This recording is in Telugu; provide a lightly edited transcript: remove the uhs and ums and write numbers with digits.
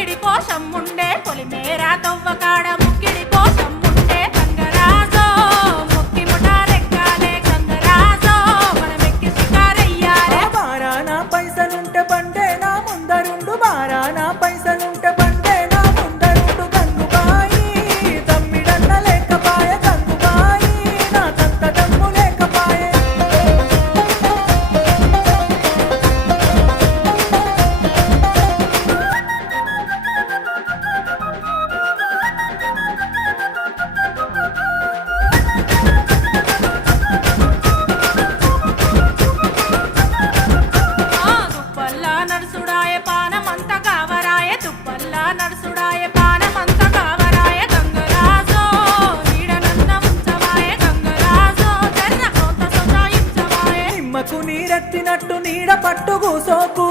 ముక్కిడి కోసం ఉండే పొలిమేరా తవ్వకాడ ముక్కిడి కోసం ఉండే గంగరాజో ముక్కి ముఠారెక్కాలే గంగరాజో మనమెక్కి షికారయ్యాలే బారానా పైసలుంటే బండే నా ముందరుండు బారానా పైసలుంటే బండే నా ముందరుండు గంగుబాయి తమ్మిడన్న లేకపాయ గంగుబాయి నా తంత దమ్ము లేకపాయే దుప్పల్లా నడుసుడాయ పానమంత కావరాయ దుప్పల్లా నడుసుడాయ పానమంత కావరాయ గంగరాజో నీడనన్న ఉంచవాయ గంగరాజో జర్ర కొంత సొంతాయించవాయ నిమ్మకు నీరెత్తినట్టు నీడ పట్టు కూసోకు